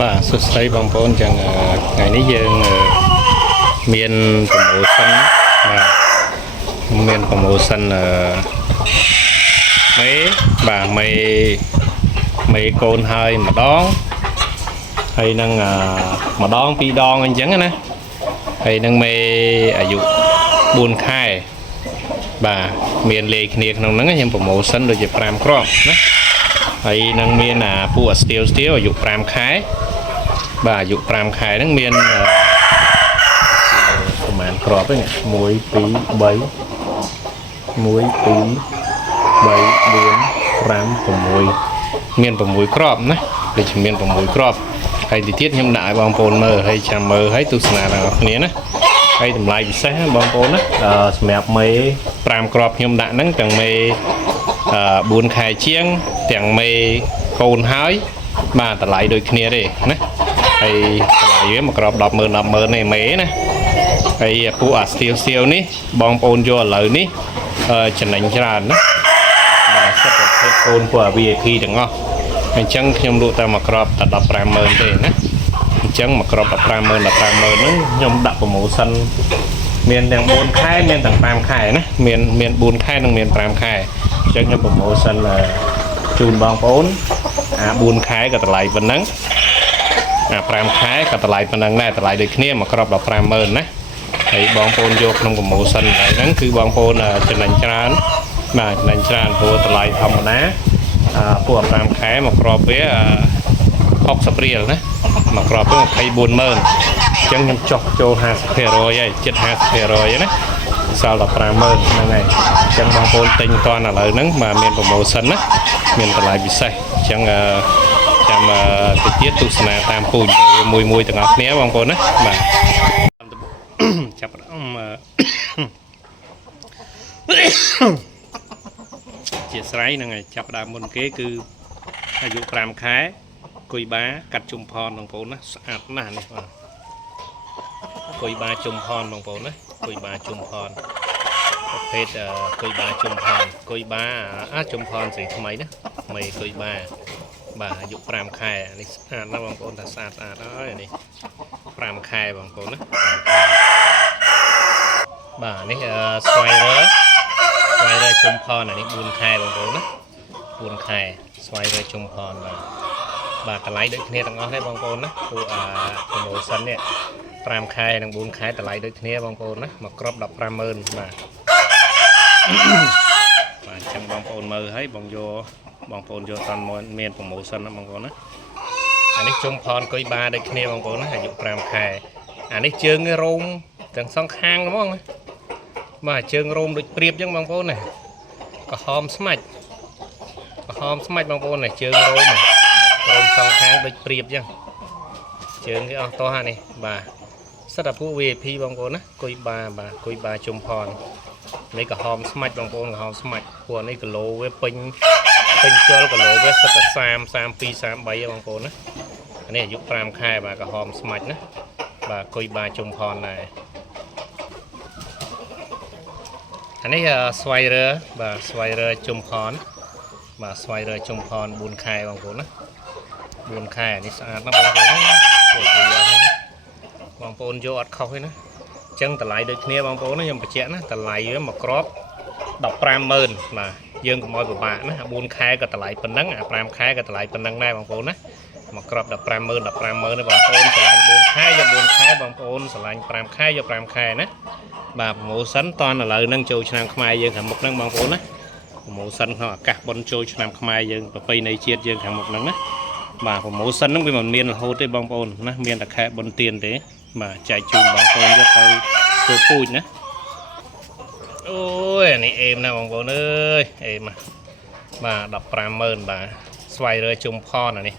បាទសួស្តីបងប្អូនចឹងថ្ងៃនេះយើងមានប្រម៉ូសិនបាទមានប្រម៉ូសិនមេបាទមេកូនហើយម្ដងហើយនឹងម្ដងពីរដងអញ្ចឹងណាហើយនឹងមេអាយុ4ខែបាទមានលេខគ្នាក្នុងហ្នឹងខ្ញុំប្រម៉ូសិនដូចជា5គ្រាប់ណាហើយនឹងមានពួកស្ទៀវអាយុ5ខែបាទអាយុ5ខែហ្នឹងមានប្រហែលគ្រាប់ហ្នឹង1 2 3 1 2 3 4 5 6មាន6គ្រាប់ណាដូចជាមាន6គ្រាប់ហើយទីទៀតខ្ញុំដាក់ឲ្យបងប្អូនមើលហើយចាំមើលហើយទស្សនាដល់គ្នាណាហើយតម្លៃពិសេសបងប្អូនណាសម្រាប់មេ5គ្រាប់ខ្ញុំដាក់ហ្នឹងទាំងមេ4ខែជាងទាំងមេកូនហើយបាទតម្លៃដូចគ្នាទេណាហើយតម្លៃវាមួយគ្រាប់100000នេះមេណាហើយពួកស្ទៀវនេះបងប្អូនយកឥឡូវនេះចំណេញច្រើនណាបាទសិតប្រភេទកូនពួក VIP ទាំងអស់អញ្ចឹងខ្ញុំលក់តែមួយគ្រាប់តែ150,000ទេណាអញ្ចឹងមួយគ្រាប់150,000ហ្នឹងខ្ញុំដាក់ប្រម៉ូសិនមានទាំង4ខែមានទាំង5ខែណាមាន4ខែនិងមាន5ខែអញ្ចឹងខ្ញុំប្រម៉ូសិនជូនបងប្អូន4ខែក៏តម្លៃប៉ុណ្ណឹង5ខែក៏តម្លៃប៉ុណ្ណឹងដែរតម្លៃដូចគ្នាមួយគ្រាប់150,000ណាហើយបងប្អូនយកក្នុងប្រម៉ូសិនហ្នឹងគឺបងប្អូនចំណេញច្រើនបាទចំណេញច្រើនព្រោះតម្លៃធម្មតាពួក5ខែមួយគ្រាប់វា60រៀលណាមួយគ្រាប់វា240,000អញ្ចឹងខ្ញុំចុះចូល50%ហើយជិត50%ហើយណាសល់15,000ហ្នឹងហើយអញ្ចឹងបងប្អូនទិញតន់ឥឡូវហ្នឹងបាទមានប្រម៉ូសិនណាមានតម្លៃពិសេសអញ្ចឹងចាំទៅទៀតទស្សនាតាមពូជមួយទាំងអស់គ្នាបងប្អូនណាបាទចាប់ផ្ដើមជាស្រ័យហ្នឹងហើយចាប់ផ្ដើមមុនគេគឺអាយុ5ខែគុយបាកាត់ជុំផនបងប្អូនណាស្អាតណាស់នេះបាទគុយបាជុំផនបងប្អូនណាគុយបាជុំផនប្រភេទគុយបាជុំផនគុយបាជុំផនស្រីថ្មីណាថ្មីគុយបាបាទអាយុ5ខែនេះស្អាតណាស់បងប្អូនថាស្អាតហើយនេះ5ខែបងប្អូនណាបាទនេះស្វ័យរើជុំផននេះ4ខែបងប្អូនណា4ខែស្វ័យរើជុំផនបាទតម្លៃដូចគ្នាទាំងអស់ទេបងប្អូនណាពួកប្រម៉ូសិននេះ5ខែនិង4ខែតម្លៃដូចគ្នាបងប្អូនណាមកគ្រាប់15,000បាទបាទអញ្ចឹងបងប្អូនមើលឲ្យបងប្អូនយកតាន់មានប្រម៉ូសិនណាបងប្អូនណាអានេះជុំផនគុយបាដូចគ្នាបងប្អូនណាអាយុ5ខែអានេះជើងរោមទាំងសងខាងហ្មងណាបាទជើងរោមដូចព្រៀបអញ្ចឹងបងប្អូនណាក្រហមស្មាច់បងប្អូនណាជើងរោមសងខាងដូចព្រៀបអញ្ចឹងជើងគេអស់តោះនេះបាទសិតតែពួក VIP បងប្អូនណាគុយបាបាទគុយបាជុំផននេះក្រហមស្មាច់បងប្អូនក្រហមស្មាច់ពួកនេះគីឡូវាពេញជលគីឡូវាសិតតែ30 32 33បងប្អូនណាអានេះអាយុ5ខែបាទក្រហមស្មាច់ណាបាទគុយបាជុំផនដែរអានេះស្វ័យរើបាទស្វ័យរើជុំផនបាទស្វ័យរើជុំផន4ខែបងប្អូនណា4ខែនេះស្អាតណាស់បងប្អូនណាបងប្អូនយកអត់ខុសទេណាអញ្ចឹងតម្លៃដូចគ្នាបងប្អូនណាខ្ញុំបញ្ជាក់ណាតម្លៃវាមួយគ្រាប់15,000បាទយើងកុំឲ្យពិបាកណា4ខែក៏តម្លៃប៉ុណ្ណឹង5ខែក៏តម្លៃប៉ុណ្ណឹងដែរបងប្អូនណាមួយគ្រាប់15,000នេះបងប្អូនស្រឡាញ់4ខែយក4ខែបងប្អូនស្រឡាញ់5ខែយក5ខែណាបាទប្រម៉ូសិនតន់ឥឡូវហ្នឹងចូលឆ្នាំខ្មែរយើងខាងមុខហ្នឹងបងប្អូនណាប្រម៉ូសិនក្នុងឱកាសបុណ្យចូលឆ្នាំខ្មែរយើងប្រពៃណីជាតិយើងខាងមុខហ្នឹងណាបាទប្រម៉ូសិនហ្នឹងវាមិនមានរហូតទេបងប្អូនណាមានតែខែបុណ្យទានទេបាទចែកជូនបងប្អូនយកទៅធ្វើពូជណាអូយអានេះអេមណាបងប្អូនអើយអេមបាទ15,000បាទស្វ័យរើជុំផនអានេះ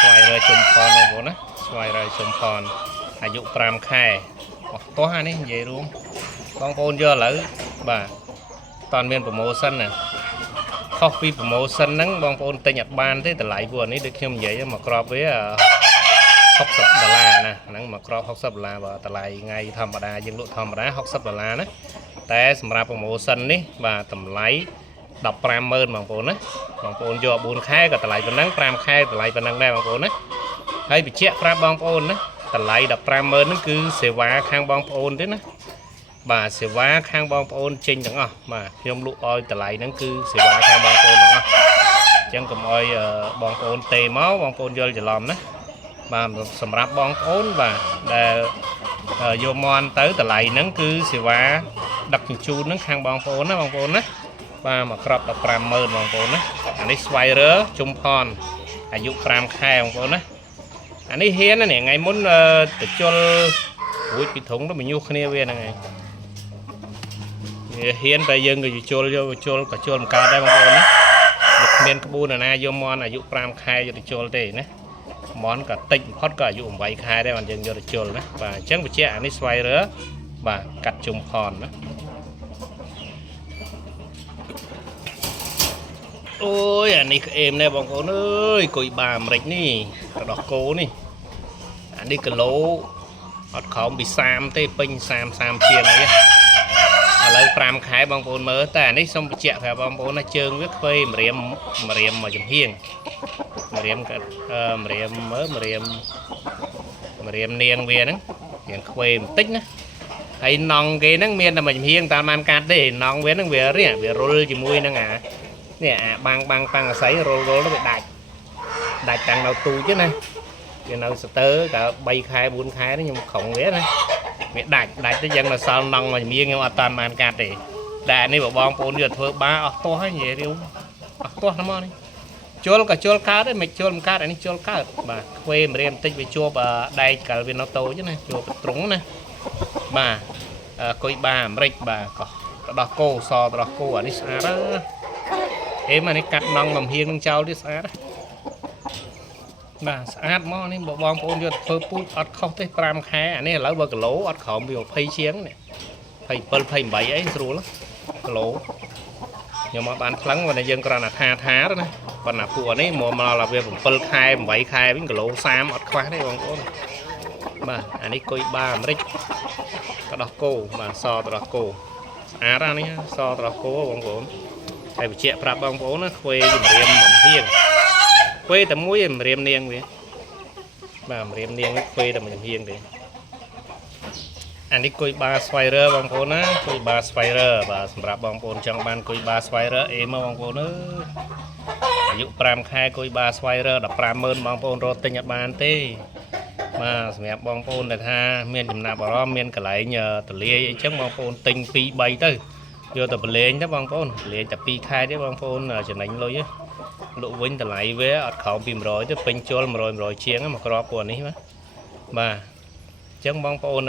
ស្វ័យរើជុំផនបងប្អូនណាស្វ័យរើជុំផនអាយុ5ខែអស់តោះអានេះនិយាយរួមបងប្អូនយកឥឡូវបាទតន់មានប្រម៉ូសិនណាខុសពីប្រម៉ូសិនហ្នឹងបងប្អូនទិញអត់បានទេតម្លៃពួកនេះដូចខ្ញុំនិយាយមកគ្រាប់វា$60ណាហ្នឹងមកគ្រាប់$60បើតម្លៃថ្ងៃធម្មតាយើងលក់ធម្មតា$60ណាតែសម្រាប់ប្រម៉ូសិននេះបាទតម្លៃ15,000បងប្អូនណាបងប្អូនយក4ខែក៏តម្លៃប៉ុណ្ណឹង5ខែតម្លៃប៉ុណ្ណឹងដែរបងប្អូនណា ហើយបញ្ជាក់ប្រាប់បងប្អូនណាតម្លៃ150000ហ្នឹងគឺសេវាខាងបងប្អូនទេណាបាទសេវាខាងបងប្អូនចេញទាំងអស់បាទខ្ញុំលក់ឲ្យតម្លៃហ្នឹងគឺសេវាខាងបងប្អូនទាំងអស់អញ្ចឹងកុំឲ្យបងប្អូនទេមកបងប្អូនយល់ច្រឡំណាបាទសម្រាប់បងប្អូនបាទដែលយកមន់ទៅតម្លៃហ្នឹងគឺសេវាដឹកជញ្ជូនហ្នឹងខាងបងប្អូនណាបងប្អូនណាបាទមកក្រប150000បងប្អូនណាអានេះស្វ័យរើជុំផនអាយុ5ខែបងប្អូនណាអានេះហ៊ានណាថ្ងៃមុនទៅជុលរួចពីធុងទៅបញ្ញុះគ្នាវាហ្នឹងឯងវាហ៊ានតែយើងក៏ជុលយកជុលក៏ជុលមិនកើតដែរបងប្អូនណាវាគ្មានក្បួនណាយកមន់អាយុ5ខែយកទៅជុលទេណាមន់ក៏តិចបំផុតក៏អាយុ8ខែដែរបានយើងយកទៅជុលណាបាទអញ្ចឹងបញ្ជាក់អានេះស្វ័យរើបាទកាត់ជុំផនណាអូយអានេះក្អេមដែរបងប្អូនអើយគុយបាអាមេរិកនេះទៅដោះគោនេះអានេះគីឡូអត់ក្រោមពី30ទេពេញ30ជាងអីឥឡូវ5ខែបងប្អូនមើលតែអានេះសូមបញ្ជាក់ប្រាប់បងប្អូនណាជើងវាខ្វែម្រាមមកចំហៀងម្រាមក៏ម្រាមមើលម្រាមនាងវាហ្នឹងយ៉ាងខ្វែបន្តិចណាហើយណងគេហ្នឹងមានតែមកចំហៀងតាមបានកាត់ទេណងវាហ្នឹងវារុលជាមួយនឹងនេះអាបាំងប៉ាំងអាស័យរុលទៅវាដាច់តាំងនៅទូចណាវានៅស្ទើក៏3ខែ4ខែនេះខ្ញុំខំវាណាវាដាច់ទៅយ៉ាងនៅសល់ណងមកជំនាញខ្ញុំអត់តាន់បានកាត់ទេតែនេះបងប្អូនយកធ្វើបាអស់ទាស់ហើយនិយាយរៀវអស់ទាស់ហ្មងនេះជុលក៏ជុលកើតដែរមិនជុលមិនកើតអានេះជុលកើតបាទខ្វែម្រាមបន្តិចវាជួបដែកកាលវានៅតូចណាជួបត្រង់ណាបាទគុយបាអាមេរិកបាទក៏ដោះគោសដោះគោអានេះស្អាតអេមអានេះកាត់ណងលំហៀងនឹងចោលទៀតស្អាតបាទស្អាតមកនេះបងប្អូនយកធ្វើពូជអត់ខុសទេ5ខែអានេះឥឡូវបើគីឡូអត់ក្រោមពី20ជាងនេះ27 28អីស្រួលគីឡូខ្ញុំមកបានថ្លឹងតែយើងគ្រាន់តែថាណាប៉ុន្តែពួកនេះមកដល់វា7ខែ8ខែវិញគីឡូ30អត់ខ្វះទេបងប្អូនបាទអានេះគុយបាអាមេរិកក៏ដោះគោបាទសទៅដោះគោស្អាតអានេះសទៅដោះគោបងប្អូនហើយបញ្ជាក់ប្រាប់បងប្អូនណាខ្វែជំរាមបំហៀងខ្វែតែមួយម្រាមនាងវាបាទម្រាមនាងខ្វែតែមួយហៀងទេអានេះគុយបាស្វ័យរើបងប្អូនណាគុយបាស្វ័យរើបាទសម្រាប់បងប្អូនចង់បានគុយបាស្វ័យរើអេមកបងប្អូនអើយអាយុ5ខែគុយបាស្វ័យរើ150000បងប្អូនរត់ទិញអត់បានទេបាទសម្រាប់បងប្អូនដែលថាមានចំណាប់អារម្មណ៍មានកន្លែងទលាយអីចឹងបងប្អូនទិញ2 3ទៅយកទៅប្រឡែងទៅបងប្អូនប្រឡែងតែ2ខែទេបងប្អូនចំណេញលុយលក់វិញតម្លៃវាអត់ក្រោមពី100ទេពេញជុល100ជាងមកក្របពួកនេះបាទអញ្ចឹងបងប្អូន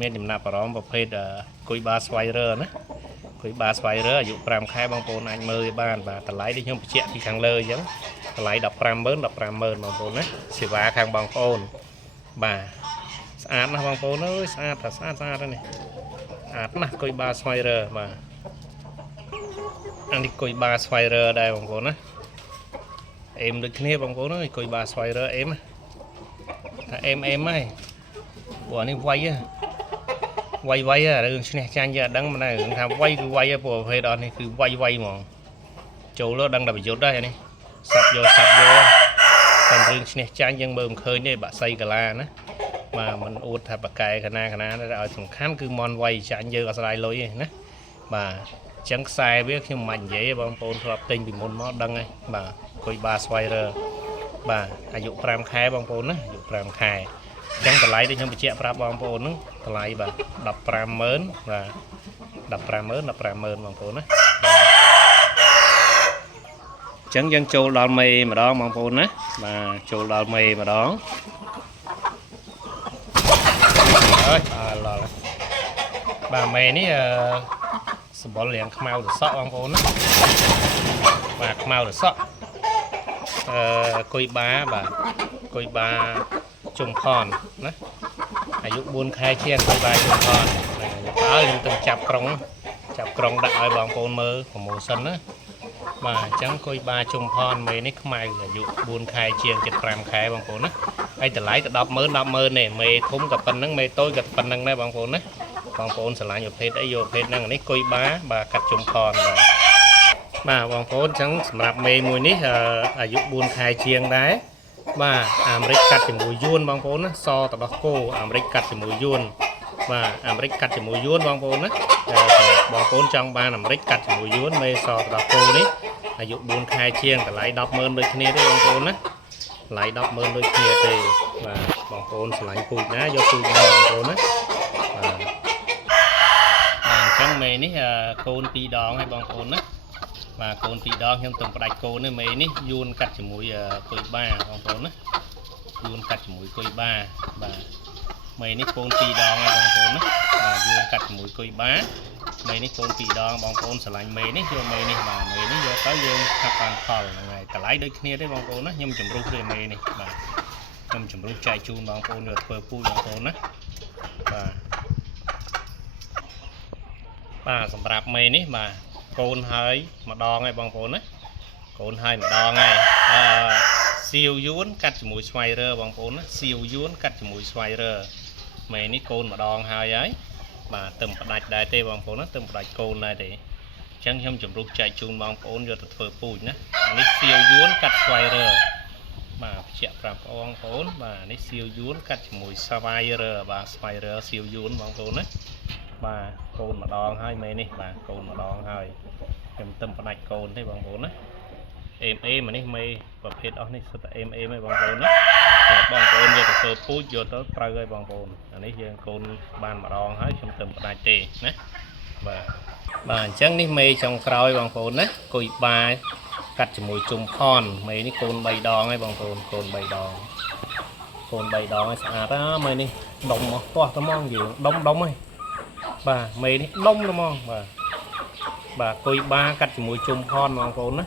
មានចំណាប់អារម្មណ៍ប្រភេទគុយបាស្វ័យរើណាគុយបាស្វ័យរើអាយុ5ខែបងប្អូនអាចមើលបានបាទតម្លៃដែលខ្ញុំបញ្ជាក់ពីខាងលើអញ្ចឹងតម្លៃ150000បងប្អូនណាសេវាខាងបងប្អូនបាទស្អាតណាស់បងប្អូនអើយស្អាតស្អាតនេះស្អាតណាស់គុយបាស្វ័យរើបាទអានេះគុយបាស្វ័យរើដែរបងប្អូនណាអេមដូចគ្នាបងប្អូនអើយគុយបាស្វ័យរើអេមថាអេមហើយព្រោះនេះវាយរឿងឈ្នះចាញ់យើងអត់ដឹងមិនដែររឿងថាវាយគឺវាយព្រោះប្រភេទអត់នេះគឺវាយហ្មងចូលដឹងតែប្រយុទ្ធដែរនេះសាប់យកតែរឿងឈ្នះចាញ់យើងមើលមិនឃើញទេបាក់សៃកាឡាណាបាទមិនអួតថាបកែកណាតែឲ្យសំខាន់គឺមន់វាយចាញ់យើងអត់ស្ដាយលុយទេណាបាទអញ្ចឹងខ្សែវាខ្ញុំមិននិយាយបងប្អូនធ្លាប់ទិញពីមុនមកដឹងហើយបាទគុយបាស្វ័យរើបាទអាយុ5ខែបងប្អូនណាអាយុ5ខែអញ្ចឹងតម្លៃដែលខ្ញុំបញ្ជាក់ប្រាប់បងប្អូនហ្នឹងតម្លៃបាទ150,000បាទ150,000បងប្អូនណាអញ្ចឹងយើងចូលដល់មេម្ដងបងប្អូនណាបាទចូលដល់មេម្ដងអើយដល់បាទមេនេះសម្បុររាងខ្មៅទៅសក់បងប្អូនណាបាទខ្មៅទៅសក់គុយបាបាទគុយបាជុំផនណាអាយុ4ខែជាងគុយបាជុំផនហើយខ្ញុំទៅចាប់ក្រុងដាក់ឲ្យបងប្អូនមើលប្រូម៉ូសិនណាបាទអញ្ចឹងគុយបាជុំផនមេនេះខ្មៅអាយុ4ខែជាង75ខែបងប្អូនណាហើយតម្លៃទៅ100000នេះមេធំក៏ប៉ុណ្្នឹងមេតូចក៏ប៉ុណ្្នឹងដែរបងប្អូនណាបងប្អូនស្រឡាញ់ប្រភេទអីយកប្រភេទហ្នឹងនេះគុយបាបាទកាត់ជុំផនបាទបងប្អូនអញ្ចឹងសម្រាប់មេមួយនេះអាយុ4ខែជាងដែរ và Americ cắt chỉ mùi yuan bong bóng so tập đó cô Americ cắt chỉ mùi yuan và Americ cắt chỉ mùi yuan bong bóng bong bóng trong ban Americ cắt chỉ mùi yuan mê so tập đó cô đấy dụ 4 khai chiên cả lấy đọc mơn đôi kia đấy bong bóng lấy đọc mơn đôi kia thì và bong bóng sẽ lấy cùi ná do cùi ná bong bóng trong mê ní côn pi đòn hay bong bóng và côn pi đòn trong từng đại côn này mê ní yuan cắt chỉ mùi cùi ba bong bóng yuan cắt chỉ mùi cùi ba và mày ní côn pi đòn hay bong bóng và yuan cắt chỉ mùi cùi ba mày ní côn pi đòn bong bóng sẽ lấy mê ní vô mê ní mà mê ní vô tới dương khắp bàn phò ngày cả lấy đôi kia đấy bong bóng nhưng chấm rút rồi mê ní và nhưng chấm rút chạy chun bong bóng được phơi pui bong bóng vàสำหรับเมย์นี่มาโกนหายมาดองไงบางคนนะโกนหายมาดองไงซิวยุ้นกัดจมูกสไวเรอร์บางคนนะซิวยุ้นกัดจมูกสไวเรอร์เมย์นี่โกนมาดองหายไอ้มาเติมประดับได้เต้บางคนนะเติมประดับโกนได้เต้จังยำจุ่มรูปใจจูนบางคนอยู่ตัดเฟอร์ปูนนะอันนี้ซิวยุ้นกัดสไวเรอร์มาเฉียบปรับบางคนมานี่ซิวยุ้นกัดจมูกสไวเรอร์บางสไวเรอร์ซิวยุ้นบางคนนะmà cồn mà đòn hai mấy này mà cồn mà đòn hai em tâm phần này cồn thấy bằng vốn á em mà này mày và phết đó này sao em ấy bằng vốn á bằng vốn giờ từ phút giờ tới trai gây bằng vốn anh ấy giờ cồn bàn mà đòn hai trong tâm phần này tệ nè và chẳng ní mày trong còi bằng vốn á cùi ba cắt chỉ mùi chùm con mày ní cồn bay đòn hay bằng vốn cồn bay đòn hay sao đó mày đi đồng mà to tao mong gì đông ấy bà mày đi đông lắm không bà coi ba cắt mùi chum con mà con á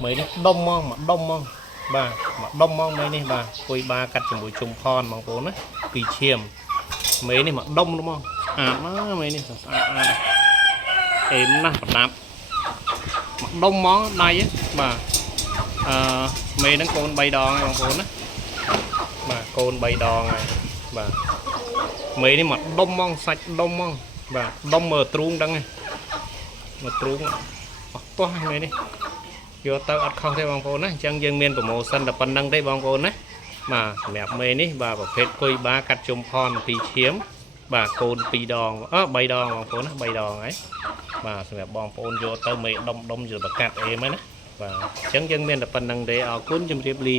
mày đi đông mong mà đông mong bà mà đông mong mày đi bà coi ba cắt mùi chum con mà con á kỳ chiêm mày đi mà đông đúng không nó mày đi em nè nạp mà đông món này á bà mày đang con bay đòn bằng con á bà con bay đòn này bà mấy đi mặt đông mong sạch đông mong và đông mờ truông đăng này mà truông to mấy đi vô tao ăn không thấy bong bóng á chẳng dân miền của màu xanh là phần đăng đây bong bóng á mà mẹ mày ní bà bảo phết coi ba cắt chôm con pi chiếm bà côn pi đòn bay đòn bong bóng á bay đòn ấy mà mẹ bong bóng vô tao mày đông đông rồi bà cắt em ấy đó và chẳng dân miền là phần đăng đây ở cuốn trong tiếp ly